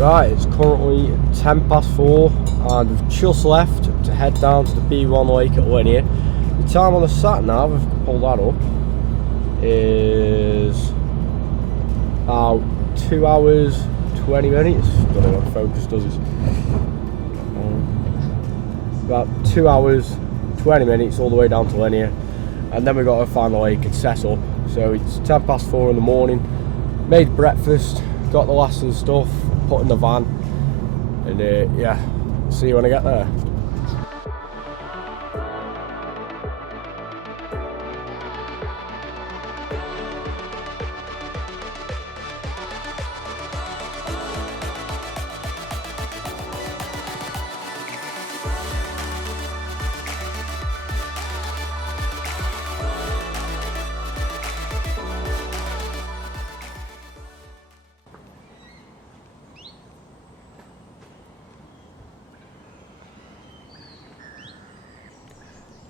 Right, it's currently 4:10 and we've just left to head down to the B1 lake at Linear. The time on the sat nav, if I can pull that up, is about 2 hours 20 minutes. I don't know what focus does this. About 2 hours 20 minutes all the way down to Linear, and then we've got to find the lake and set up. So it's 4:10 in the morning, made breakfast, got the last of the stuff, put in the van, and yeah, see you when I get there.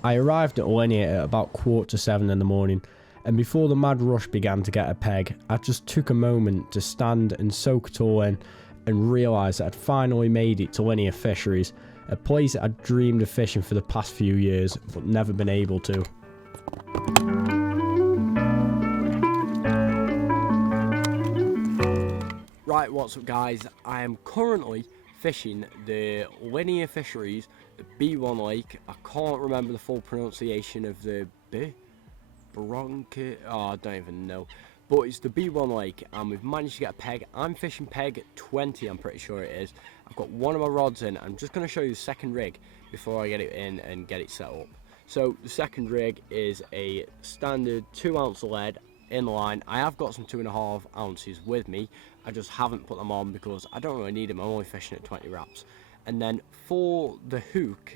I arrived at Linear at about 7:15 in the morning, and before the mad rush began to get a peg, I just took a moment to stand and soak it all in and realise that I'd finally made it to Linear Fisheries, a place that I'd dreamed of fishing for the past few years but never been able to. Right, what's up guys, I am currently fishing the Linear Fisheries, the B1 lake. I can't remember the full pronunciation of the Bronchi, I don't even know, but it's the B1 lake, and we've managed to get a peg. I'm fishing peg 20, I'm pretty sure it is. I've got one of my rods in. I'm just going to show you the second rig before I get it in and get it set up. So the second rig is a standard 2 ounce lead in the line. I have got some 2.5 ounces with me. I just haven't put them on because I don't really need them. I'm only fishing at 20 wraps. And then for the hook,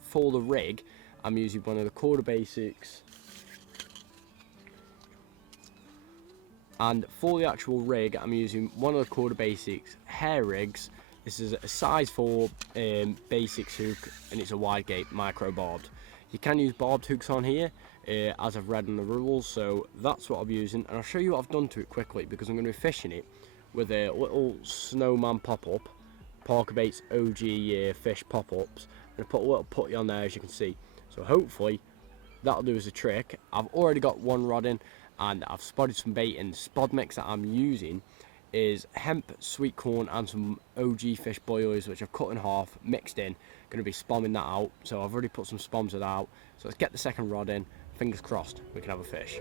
for the rig, I'm using one of the Quarter Basics. And for the actual rig, I'm using one of the Quarter Basics hair rigs. This is a size 4 basics hook, and it's a wide gate micro barbed. You can use barbed hooks on here, as I've read in the rules, so that's what I'm using. And I'll show you what I've done to it quickly, because I'm going to be fishing it with a little snowman pop-up, Parker Baits OG fish pop-ups, and I put a little putty on there, as you can see. So hopefully that'll do as a trick. I've already got one rod in, and I've spotted some bait, and the spod mix that I'm using is hemp, sweet corn, and some OG fish boilers, which I've cut in half, mixed in. Going to be spomming that out, so I've already put some spoms of that out. So let's get the second rod in, fingers crossed we can have a fish.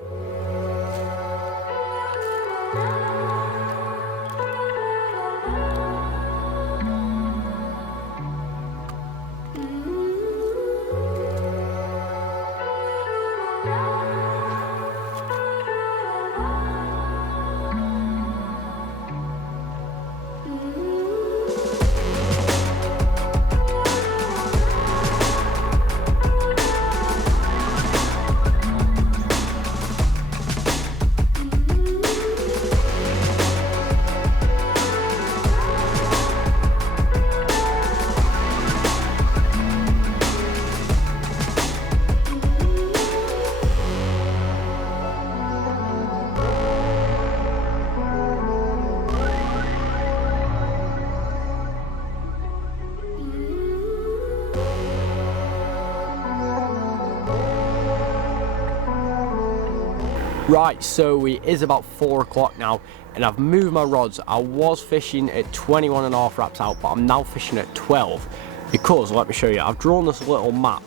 Right, so it is about 4 o'clock now, and I've moved my rods. I was fishing at 21.5 wraps out, but I'm now fishing at 12 because, let me show you, I've drawn this little map.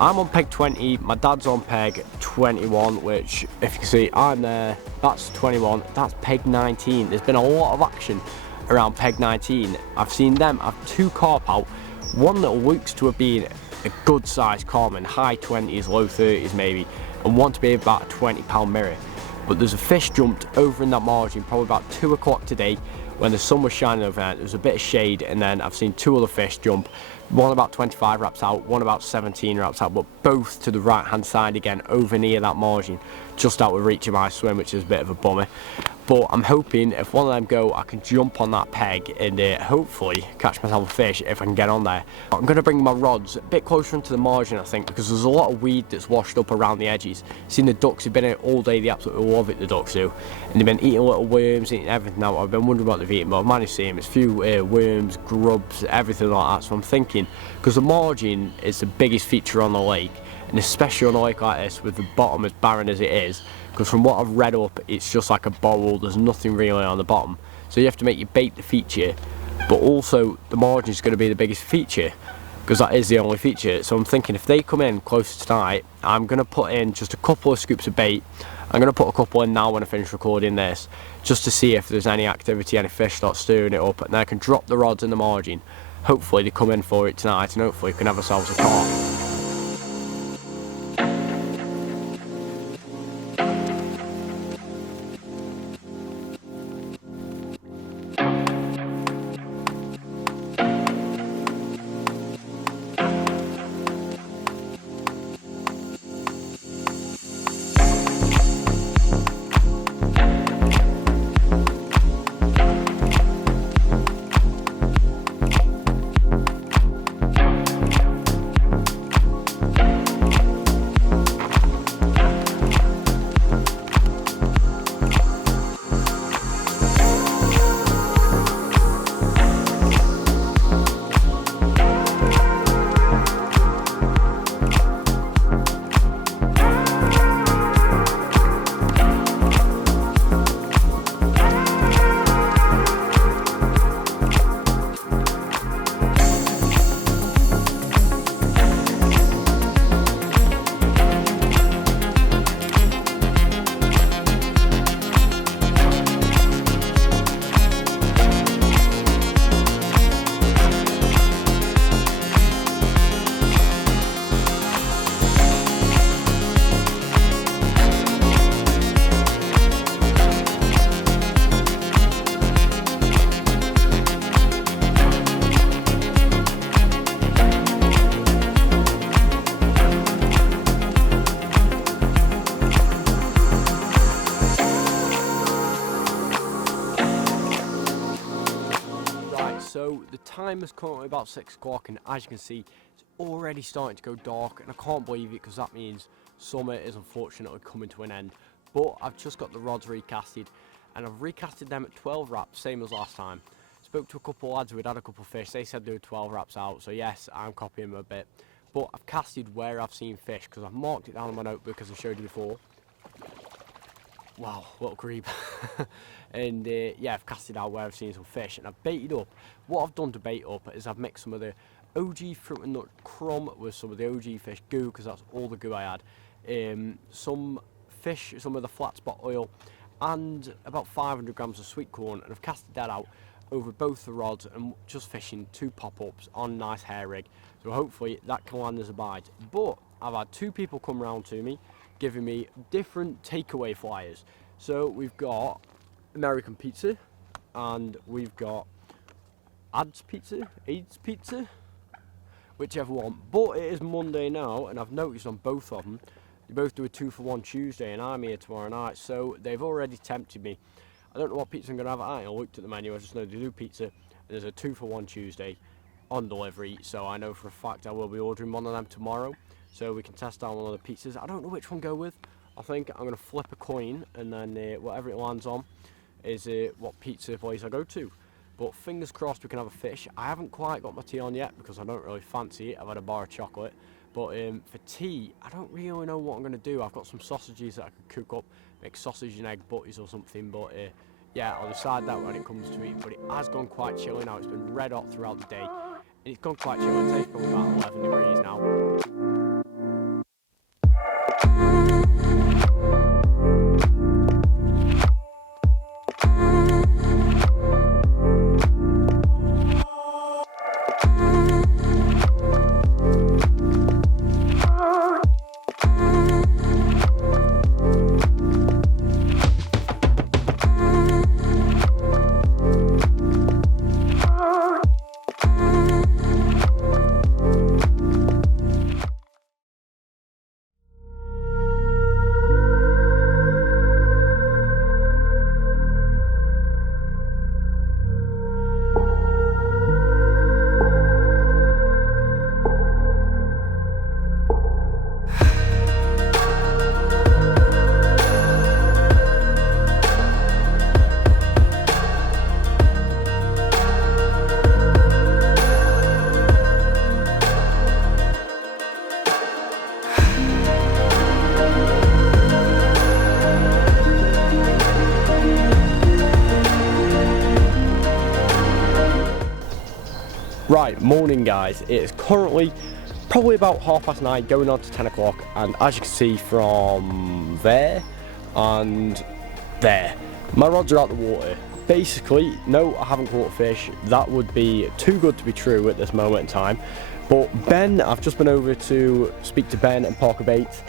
I'm on peg 20, my dad's on peg 21, which, if you can see, I'm there, that's 21, that's peg 19. There's been a lot of action around peg 19. I've seen them, I've 2 carp out, one that looks to have been a good sized carp in high 20s, low 30s maybe, and want to be about a 20-pound mirror. But there's a fish jumped over in that margin probably about 2 o'clock today when the sun was shining over there. There was a bit of shade, and then I've seen 2 other fish jump One about 25 wraps out, one about 17 wraps out, but both to the right hand side again, over near that margin, just out of reach of my swim, which is a bit of a bummer. But I'm hoping if one of them go, I can jump on that peg and hopefully catch myself a fish if I can get on there. I'm going to bring my rods a bit closer into the margin, I think, because there's a lot of weed that's washed up around the edges. Seen the ducks have been in it all day, they absolutely love it, the ducks do. And they've been eating little worms, eating everything out. I've been wondering what they've eaten, but I've managed to see them. It's a few worms, grubs, everything like that. So I'm thinking, because the margin is the biggest feature on the lake, and especially on a lake like this with the bottom as barren as it is, because from what I've read up, it's just like a bowl, there's nothing really on the bottom. So you have to make your bait the feature, but also the margin is going to be the biggest feature, because that is the only feature. So I'm thinking if they come in close to tonight, I'm going to put in just a couple of scoops of bait. I'm going to put a couple in now when I finish recording this, just to see if there's any activity, any fish start stirring it up, and then I can drop the rods in the margin. Hopefully they come in for it tonight, and hopefully we can have ourselves a carp. So the time is currently about 6 o'clock, and as you can see, it's already starting to go dark, and I can't believe it because that means summer is unfortunately coming to an end. But I've just got the rods recasted, and I've recasted them at 12 wraps, same as last time. Spoke to a couple of lads who had had a couple of fish. They said they were 12 wraps out, so yes, I'm copying them a bit. But I've casted where I've seen fish, because I've marked it down on my notebook as I showed you before. Wow, what a creep. And yeah, I've casted out where I've seen some fish, and I've baited up. What I've done to bait up is I've mixed some of the OG fruit and nut crumb with some of the OG fish goo, because that's all the goo I had. Some fish, some of the flat spot oil, and about 500 grams of sweet corn, and I've casted that out over both the rods and just fishing 2 pop-ups on a nice hair rig. So hopefully that can land as a bite. But I've had 2 people come round to me giving me different takeaway flyers. So we've got American pizza, and we've got AIDS pizza, whichever one. But it is Monday now, and I've noticed on both of them, they both do a 2-for-1 Tuesday, and I'm here tomorrow night, so they've already tempted me. I don't know what pizza I'm going to have. I ain't looked at the menu, I just know they do pizza, and there's a 2-for-1 Tuesday on delivery, so I know for a fact I will be ordering one of them tomorrow, so we can test out one of the pizzas. I don't know which one to go with. I think I'm going to flip a coin, and then whatever it lands on is what pizza place I go to. But fingers crossed we can have a fish. I haven't quite got my tea on yet because I don't really fancy it. I've had a bar of chocolate. But for tea, I don't really know what I'm going to do. I've got some sausages that I could cook up, make sausage and egg butties or something. But yeah, I'll decide that when it comes to it. But it has gone quite chilly now. It's been red hot throughout the day. And it's gone quite chilly. It's probably about 11 degrees now. Right, morning guys. It is currently probably about 9:30 going on to 10 o'clock, and as you can see from there and there, my rods are out the water. Basically, no, I haven't caught fish. That would be too good to be true at this moment in time. But Ben, I've just been over to speak to Ben and Parker Baits,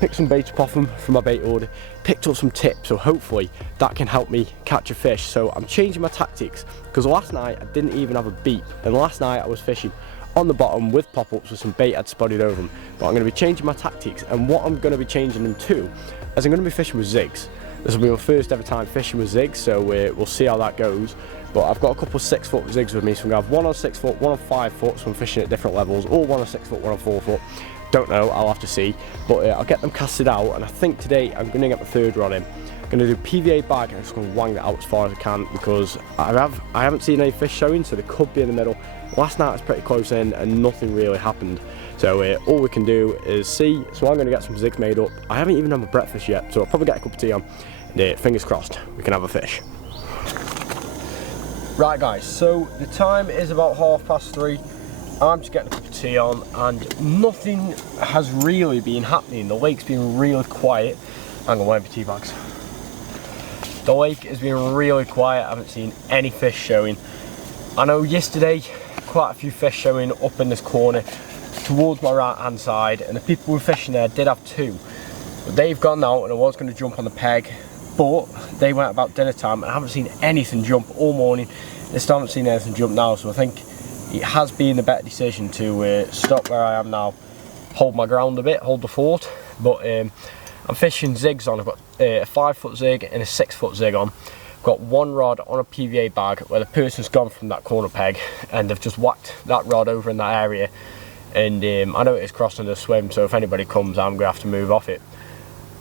picked some baits off him from my bait order, picked up some tips, so hopefully that can help me catch a fish. So I'm changing my tactics, because last night I didn't even have a beep, and last night I was fishing on the bottom with pop-ups with some bait I'd spotted over them. But I'm going to be changing my tactics, and what I'm going to be changing them to is I'm going to be fishing with zigs. This will be my first ever time fishing with zigs, so we'll see how that goes. But I've got a couple of 6-foot zigs with me, so I'm going to have one on 6 foot, one on 5 foot, so I'm fishing at different levels, or one on 6 foot, one on 4 foot. Don't know, I'll have to see. But I'll get them casted out, and I think today I'm going to get the third rod in. I'm going to do PVA bag, and I'm just going to wang it out as far as I can, because I haven't seen any fish showing, so they could be in the middle. Last night was pretty close in, and nothing really happened. So all we can do is see. So I'm going to get some zigs made up. I haven't even had my breakfast yet, so I'll probably get a cup of tea on, and fingers crossed, we can have a fish. Right guys, so the time is about 3:30. I'm just getting a cup of tea on, and nothing has really been happening. The lake's been really quiet. Hang on, where are my tea bags? The lake has been really quiet. I haven't seen any fish showing. I know yesterday, quite a few fish showing up in this corner towards my right hand side, and the people who were fishing there did have 2. But they've gone now, and I was going to jump on the peg, but they went about dinner time, and I haven't seen anything jump all morning. I still haven't seen anything jump now, so I think it has been the better decision to stop where I am now, hold my ground a bit, hold the fort. But I'm fishing zigs on. I've got a 5-foot zig and a 6-foot zig on. I've got one rod on a PVA bag where the person's gone from that corner peg, and they've just whacked that rod over in that area. And I know it is crossing the swim, so if anybody comes, I'm going to have to move off it.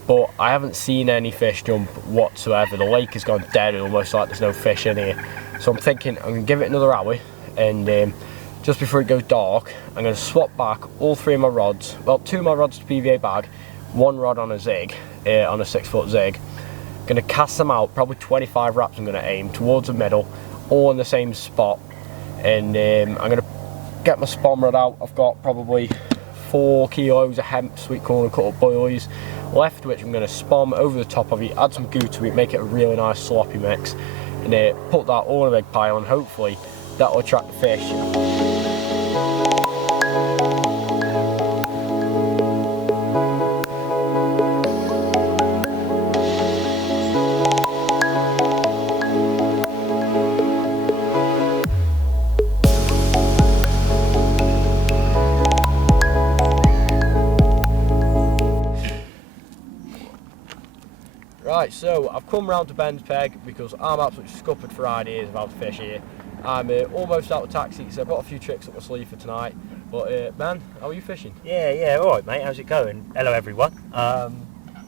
But I haven't seen any fish jump whatsoever. The lake has gone dead, almost like there's no fish in here. So I'm thinking I'm going to give it another hour, and just before it goes dark, I'm going to swap back all 3 of my rods. Well, 2 of my rods to PVA bag, 1 rod on a zig, on a 6-foot zig. Going to cast them out, probably 25 wraps I'm going to aim towards the middle, all in the same spot. And I'm going to get my spawn rod out. I've got probably 4 kilos of hemp, sweet corn and cut up boilies left, which I'm going to spawn over the top of it, add some goo to it, make it a really nice sloppy mix, and put that all in a big pile, and hopefully that will attract the fish. Right, so I've come round to Ben's peg because I'm absolutely scuppered for ideas about fish here. I'm almost out of tactics, so I've got a few tricks up my sleeve for tonight. But Ben, how are you fishing? Yeah, alright mate, how's it going? Hello everyone.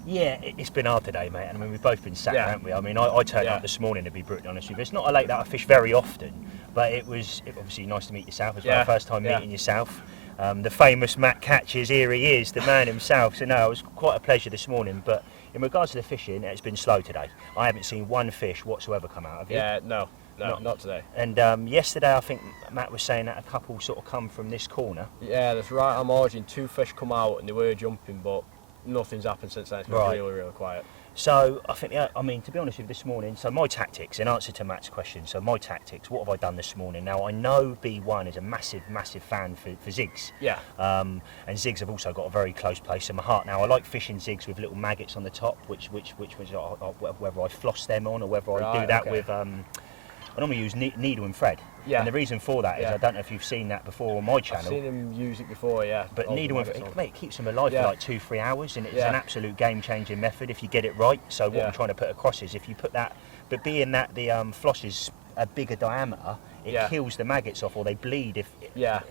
Yeah, it's been hard today mate, and I mean we've both been sat, haven't we? I mean I turned up this morning, to be brutally honest with you. It's not a lake that I fish very often, but it was obviously nice to meet yourself as well, first time meeting yourself. The famous Matt Catches, here he is, the man himself. So no, it was quite a pleasure this morning, but in regards to the fishing, it's been slow today. I haven't seen one fish whatsoever come out of it. Yeah, no, not today. And yesterday I think Matt was saying that a couple sort of come from this corner. Yeah, that's right on margin, 2 fish come out and they were jumping, but nothing's happened since then. It's been really quiet. So I think, I mean, to be honest with you, this morning, so my tactics, in answer to Matt's question, so my tactics, what have I done this morning? Now I know B1 is a massive fan for zigs. Yeah. And zigs have also got a very close place in my heart. Now I like fishing zigs with little maggots on the top, which whether I floss them on or whether I do that with, I normally use needle and thread. Yeah. And the reason for that is, I don't know if you've seen that before on my channel. I've seen them use it before, yeah. But needle and thread, mate, it keeps them alive for like 2-3 hours, and it's an absolute game-changing method if you get it right. So what I'm trying to put across is if you put that, but being that the floss is a bigger diameter, it kills the maggots off, or they bleed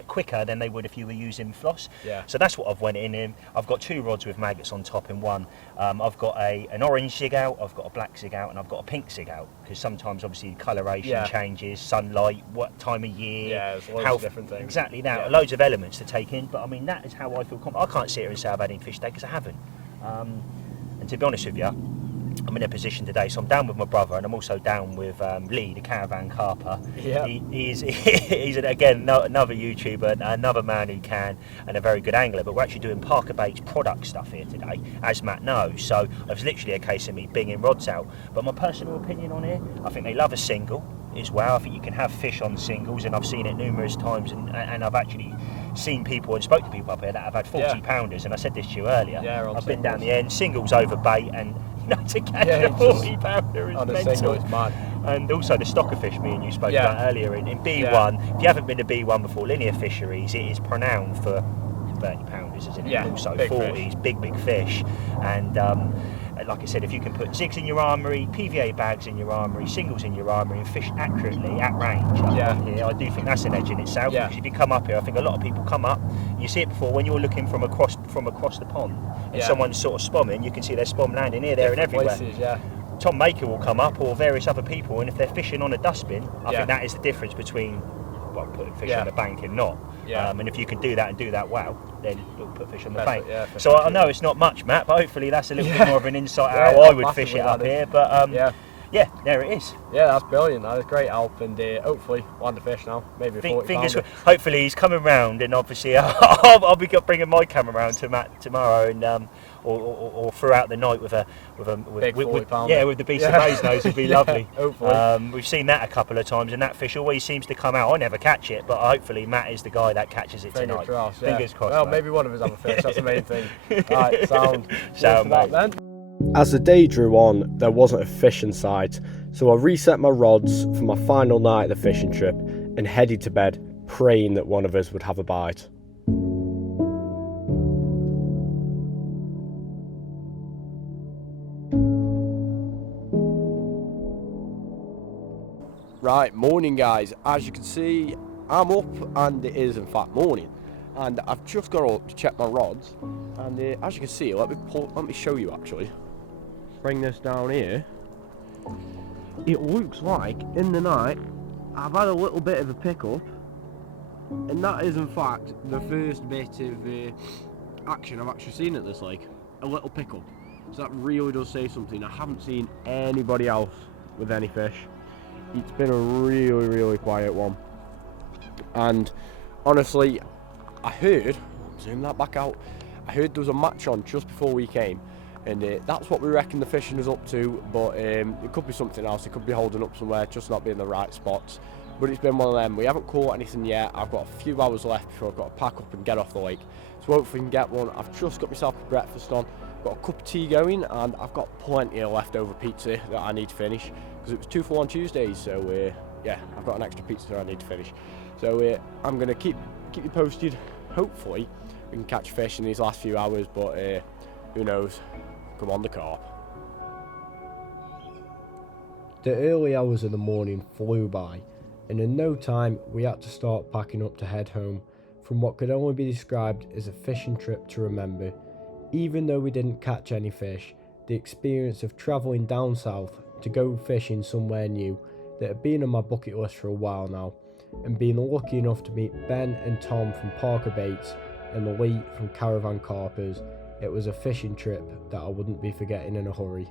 quicker than they would if you were using floss. Yeah. So that's what I've went in. I've got 2 rods with maggots on top in one. I've got an orange zig out, I've got a black zig out, and I've got a pink zig out, because sometimes obviously coloration changes, sunlight, what time of year, there's loads of different things. Exactly that, loads of elements to take in. But I mean, that is how I feel confident. I can't sit here and say I've had any fish today, because I haven't. And to be honest with you, I'm in a position today, so I'm down with my brother, and I'm also down with Lee, the caravan carper. Yeah. He's again another YouTuber, another man who can, and a very good angler. But we're actually doing Parker Baits product stuff here today, as Matt knows. So it was literally a case of me binging rods out. But my personal opinion on it, I think they love a single as well. I think you can have fish on singles, and I've seen it numerous times, and I've actually seen people and spoke to people up here that have had 40 pounders, and I said this to you earlier. Yeah, I've been down the end, singles over bait, and to catch a 40 pounder is mental. Single, it's mad. And also the stock of fish me and you spoke about earlier in B1. If you haven't been to B1 before, Linear Fisheries, it is renowned for 30 pounders, isn't it? And also 40s, big fish. And like I said, if you can put zigs in your armoury, PVA bags in your armoury, singles in your armoury, and fish accurately at range up here, I do think that's an edge in itself. Because if you come up here, I think a lot of people come up, you see it before when you're looking from across the pond, and someone's sort of spomming, you can see their spom landing here, there, and everywhere. Places, Tom Maker will come up, or various other people, and if they're fishing on a dustbin, I think that is the difference between putting fish on a bank and not. And if you can do that and do that well, then you'll put fish on the bank. So I know it's not much, Matt, but hopefully that's a little bit more of an insight how I would fish it up here. But yeah, there it is. Yeah, that's brilliant. That is great help, and hopefully land a fish now. Maybe a 40 pounder. Hopefully he's coming round, and obviously I'll be bringing my camera round to Matt tomorrow, and or throughout the night with big 40 pounder. Yeah, with the beast of Bay's nose would be lovely. Hopefully. We've seen that a couple of times, and that fish always seems to come out. I never catch it, but hopefully Matt is the guy that catches it tonight. Fingers crossed. Well, maybe one of us have a fish. That's the main thing. Right, sound mate. Then. As the day drew on, there wasn't a fish in sight, so I reset my rods for my final night of the fishing trip and headed to bed, praying that one of us would have a bite. Right, morning guys. As you can see, I'm up, and it is in fact morning, and I've just got up to check my rods, and as you can see, let me show you actually. Bring this down here. It looks like in the night I've had a little bit of a pickup, and that is in fact the first bit of action I've actually seen at this lake. A little pickup. So that really does say something. I haven't seen anybody else with any fish. It's been a really quiet one, and honestly I heard, zoom that back out, I heard there was a match on just before we came, and that's what we reckon the fishing is up to, but it could be something else. It could be holding up somewhere, just not being the right spots. But it's been one of them. We haven't caught anything yet. I've got a few hours left before I've got to pack up and get off the lake, so hopefully we can get one. I've just got myself a breakfast on, got a cup of tea going, and I've got plenty of leftover pizza that I need to finish, because it was 2 for 1 Tuesdays, so yeah, I've got an extra pizza that I need to finish. So I'm going to keep you posted. Hopefully we can catch fish in these last few hours, but who knows. Come on, the carp. The early hours of the morning flew by, and in no time we had to start packing up to head home from what could only be described as a fishing trip to remember. Even though we didn't catch any fish, the experience of travelling down south to go fishing somewhere new that had been on my bucket list for a while now, and being lucky enough to meet Ben and Tom from Parker Baits and Lee from Caravan Carpers, it was a fishing trip that I wouldn't be forgetting in a hurry.